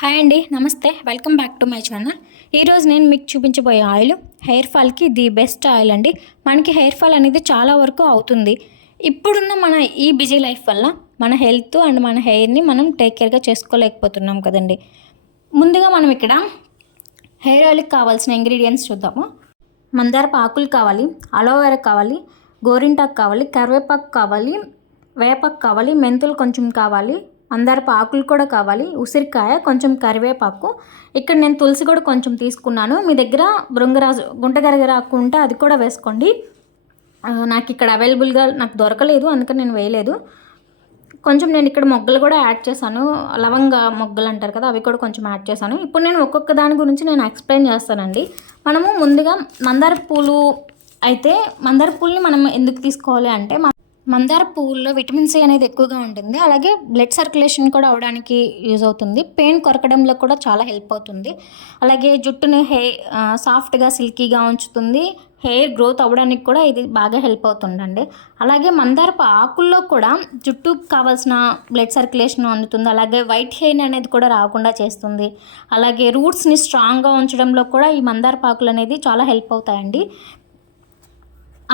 Hi అండి నమస్తే. Welcome back to my channel ఈరోజు నేను మీకు చూపించబోయే ఆయిల్ హెయిర్ ఫాల్కి ది బెస్ట్ ఆయిల్ అండి. మనకి హెయిర్ ఫాల్ అనేది చాలా వరకు అవుతుంది. ఇప్పుడున్న మన ఈ బిజీ లైఫ్ వల్ల మన హెల్త్ అండ్ మన హెయిర్ని మనం టేక్ కేర్గా చేసుకోలేకపోతున్నాం కదండి. ముందుగా మనం ఇక్కడ హెయిర్ ఆయిల్కి కావాల్సిన ఇంగ్రీడియంట్స్ చూద్దాము. మందారపు ఆకులు కావాలి అలోవెరా కావాలి గోరింటాకు కావాలి కరివేపాకు కావాలి వేపాకు కావాలి మెంతులు కొంచెం కావాలి మందారపు ఆకులు కూడా కావాలి. ఉసిరికాయ కొంచెం కరివేపాకు. ఇక్కడ నేను తులసి కూడా కొంచెం తీసుకున్నాను. మీ దగ్గర బృంగరాజు గుంటగరగర ఆకు ఉంటే అది కూడా వేసుకోండి. నాకు ఇక్కడ అవైలబుల్గా నాకు దొరకలేదు అందుకని నేను వేయలేదు. కొంచెం నేను ఇక్కడ మొగ్గలు కూడా యాడ్ చేశాను. లవంగ మొగ్గలు అంటారు కదా అవి కూడా కొంచెం యాడ్ చేశాను. ఇప్పుడు నేను ఒక్కొక్క దాని గురించి నేను ఎక్స్ప్లెయిన్ చేస్తానండి. మనము ముందుగా మందార పూలు అయితే మందార పూలని మనం ఎందుకు తీసుకోవాలి అంటే మందార పువ్వుల్లో విటమిన్ సి అనేది ఎక్కువగా ఉంటుంది. అలాగే బ్లడ్ సర్క్యులేషన్ కూడా అవడానికి యూజ్ అవుతుంది. పెయిన్ కొరకడంలో కూడా చాలా హెల్ప్ అవుతుంది. అలాగే జుట్టుని హే సాఫ్ట్గా సిల్కీగా ఉంచుతుంది. హెయిర్ గ్రోత్ అవ్వడానికి కూడా ఇది బాగా హెల్ప్ అవుతుందండి. అలాగే మందారపు ఆకుల్లో కూడా జుట్టు కావాల్సిన బ్లడ్ సర్క్యులేషన్ అందుతుంది. అలాగే వైట్ హెయిర్ అనేది కూడా రాకుండా చేస్తుంది. అలాగే రూట్స్ని స్ట్రాంగ్గా ఉంచడంలో కూడా ఈ మందారపు ఆకులు అనేది చాలా హెల్ప్ అవుతాయండి.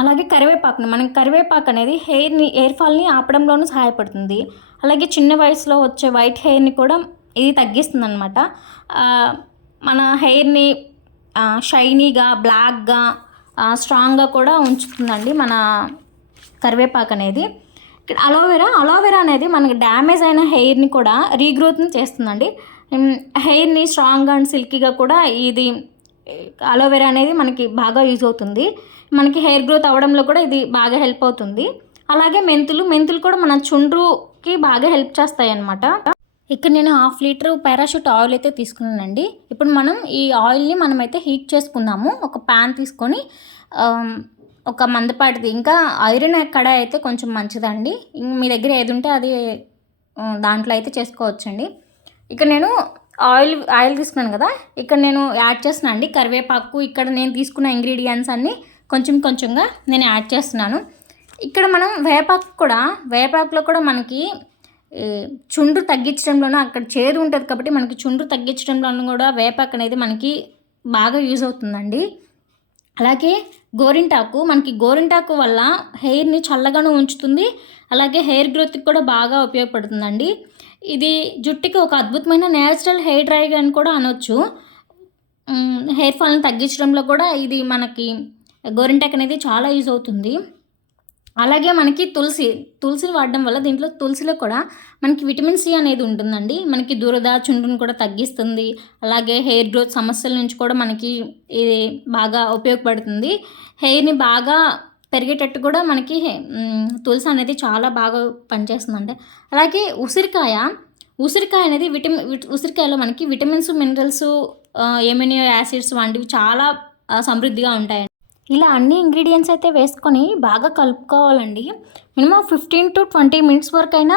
అలాగే కరివేపాకుని మనం కరివేపాకు అనేది హెయిర్ని హెయిర్ ఫాల్ని ఆపడంలోనూ సహాయపడుతుంది. అలాగే చిన్న వయసులో వచ్చే వైట్ హెయిర్ని కూడా ఇది తగ్గిస్తుంది అనమాట మన హెయిర్ని షైనీగా బ్లాక్గా స్ట్రాంగ్గా కూడా ఉంచుతుందండి మన కరివేపాకు అనేది. ఇక్కడ అలోవెరా అలోవెరా అనేది మనకి డ్యామేజ్ అయిన హెయిర్ని కూడా రీగ్రోత్ని చేస్తుందండి. హెయిర్ని స్ట్రాంగ్గా అండ్ సిల్కీగా కూడా ఇది అలోవెరా అనేది మనకి బాగా యూజ్ అవుతుంది. మనకి హెయిర్ గ్రోత్ అవ్వడంలో కూడా ఇది బాగా హెల్ప్ అవుతుంది. అలాగే మెంతులు మెంతులు కూడా మన చుండ్రుకి బాగా హెల్ప్ చేస్తాయి అన్నమాట ఇక్కడ నేను హాఫ్ లీటర్ పారాషూట్ ఆయిల్ అయితే తీసుకున్నానండి. ఇప్పుడు మనం ఈ ఆయిల్ని మనమైతే హీట్ చేసుకుందాము. ఒక ప్యాన్ తీసుకొని ఒక మందపాటిది. ఇంకా ఐరన్ కడాయి అయితే కొంచెం మంచిదండి. ఇం- మీ దగ్గర ఏది ఉంటే అది దాంట్లో అయితే చేసుకోవచ్చండి. ఇక్కడ నేను ఆయిల్ ఆయిల్ తీసుకున్నాను కదా. ఇక్కడ నేను యాడ్ చేస్తున్నాను అండి. కరివేపాకు ఇక్కడ నేను తీసుకున్న ఇంగ్రీడియంట్స్ అన్నీ కొంచెం కొంచెంగా నేను యాడ్ చేస్తున్నాను. ఇక్కడ మనం వేపాకు కూడా వేపాకులో కూడా మనకి చుండ్రు తగ్గించడంలోనూ అక్కడ చేదు ఉంటుంది కాబట్టి మనకి చుండ్రు తగ్గించడంలోనూ కూడా వేపాకు అనేది మనకి బాగా యూజ్ అవుతుందండి. అలాగే గోరింటాకు మనకి గోరింటాకు వల్ల హెయిర్ని చల్లగాను ఉంచుతుంది. అలాగే హెయిర్ గ్రోత్కి కూడా బాగా ఉపయోగపడుతుందండి. ఇది జుట్టుకి ఒక అద్భుతమైన నేచురల్ హెయిర్ డ్రైగా అని కూడా అనొచ్చు. హెయిర్ ఫాల్ని తగ్గించడంలో కూడా ఇది మనకి గోరింటాక్ అనేది చాలా యూజ్ అవుతుంది. అలాగే మనకి తులసి తులసిని వాడడం వల్ల దీంట్లో తులసిలో కూడా మనకి విటమిన్ సి అనేది ఉంటుందండి. మనకి దురద చుండును కూడా తగ్గిస్తుంది. అలాగే హెయిర్ గ్రోత్ సమస్యల నుంచి కూడా మనకి ఇది బాగా ఉపయోగపడుతుంది. హెయిర్ని బాగా పెరిగేటట్టు కూడా మనకి తులసి అనేది చాలా బాగా పనిచేస్తుందండి. అలాగే ఉసిరికాయ ఉసిరికాయ అనేది విటమిన్ ఉసిరికాయలో మనకి విటమిన్స్ మినరల్స్ ఎమినియో యాసిడ్స్ వంటివి చాలా సమృద్ధిగా ఉంటాయండి. ఇలా అన్ని ఇంగ్రీడియంట్స్ అయితే వేసుకొని బాగా కలుపుకోవాలండి. Minimum fifteen to twenty minutes వరకు అయినా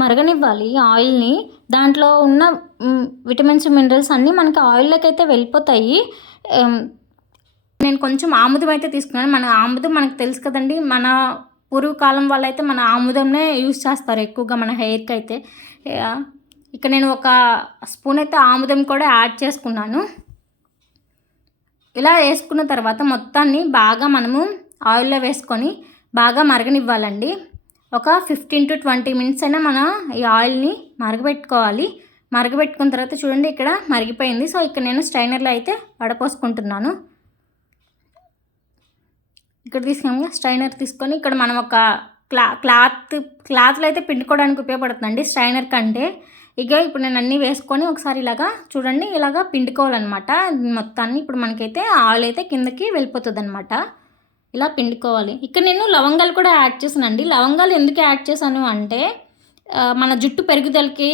మరగనివ్వాలి ఆయిల్ని. దాంట్లో ఉన్న విటమిన్స్ మినరల్స్ అన్నీ మనకి ఆయిల్లోకి అయితే వెళ్ళిపోతాయి. నేను కొంచెం ఆముదం అయితే తీసుకున్నాను. మన ఆముదం మనకు తెలుసు కదండి. మన పూర్వకాలం వాళ్ళు అయితే మన ఆముదంనే యూజ్ చేస్తారు ఎక్కువగా మన హెయిర్కి అయితే. ఇక్కడ నేను ఒక స్పూన్ అయితే ఆముదం కూడా యాడ్ చేసుకున్నాను. ఇలా వేసుకున్న తర్వాత మొత్తాన్ని బాగా మనము ఆయిల్లో వేసుకొని బాగా మరగనివ్వాలండి. ఒక ఫిఫ్టీన్ టు ట్వంటీ మినిట్స్ అయినా మనం ఈ ఆయిల్ని మరగబెట్టుకోవాలి. మరగబెట్టుకున్న తర్వాత చూడండి ఇక్కడ మరిగిపోయింది. సో ఇక్కడ నేను స్ట్రైనర్లో అయితే వడపోసుకుంటున్నాను. ఇక్కడ తీసుకున్నాము. స్ట్రైనర్ తీసుకొని ఇక్కడ మనం ఒక క్లా క్లాత్ క్లాత్లో అయితే పిండుకోవడానికి ఉపయోగపడుతుందండి స్ట్రైనర్ కంటే. ఇక ఇప్పుడు నేను అన్నీ వేసుకొని ఒకసారి ఇలాగా చూడండి ఇలాగా పిండుకోవాలన్నమాట. మొత్తాన్ని ఇప్పుడు మనకైతే ఆయిల్ అయితే కిందకి వెళ్ళిపోతుంది అనమాట ఇలా పిండుకోవాలి. ఇక్కడ నేను లవంగాలు కూడా యాడ్ చేశానండి. లవంగాలు ఎందుకు యాడ్ చేశాను అంటే మన జుట్టు పెరుగుదలకి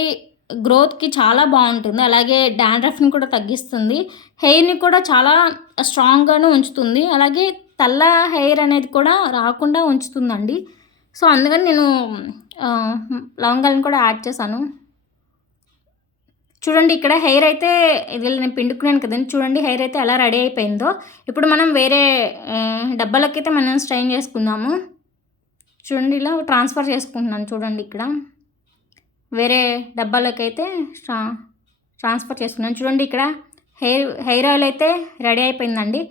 గ్రోత్కి చాలా బాగుంటుంది. అలాగే డాండ్రఫ్ని కూడా తగ్గిస్తుంది. హెయిర్ని కూడా చాలా స్ట్రాంగ్గాను ఉంచుతుంది. అలాగే తల్ల హెయిర్ అనేది కూడా రాకుండా ఉంచుతుందండి. సో అందుకని నేను లవంగాలను కూడా యాడ్ చేశాను. చూడండి ఇక్కడ హెయిర్ అయితే ఇది నేను పిండుకున్నాను కదండి. చూడండి హెయిర్ అయితే ఎలా రెడీ అయిపోయిందో. ఇప్పుడు మనం వేరే డబ్బాలకైతే డబ్బాలకి అయితే మనం స్ట్రైన్ చేసుకుందాము. చూడండి ఇలా ట్రాన్స్ఫర్ చేసుకుంటున్నాను చూడండి ఇక్కడ. వేరే డబ్బాలకి అయితే ట్రాన్స్ఫర్ చేసుకున్నాను. చూడండి ఇక్కడ హెయిర్ హెయిర్ ఆయిల్ అయితే రెడీ అయిపోయిందండి.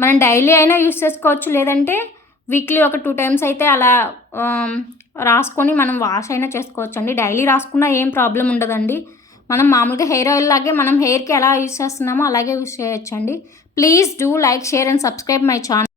మనం డైలీ అయినా యూస్ చేసుకోవచ్చు. లేదంటే వీక్లీ ఒక టూ టైమ్స్ అయితే అలా రాసుకొని మనం వాష్ అయినా చేసుకోవచ్చు అండి డైలీ రాసుకున్నా ఏం ప్రాబ్లం ఉండదండి. మనం మామూలుగా హెయిర్ ఆయిల్ లాగే మనం హెయిర్కి ఎలా యూస్ చేస్తున్నామో అలాగే యూస్ చేయొచ్చండి. Please do like share and subscribe my channel.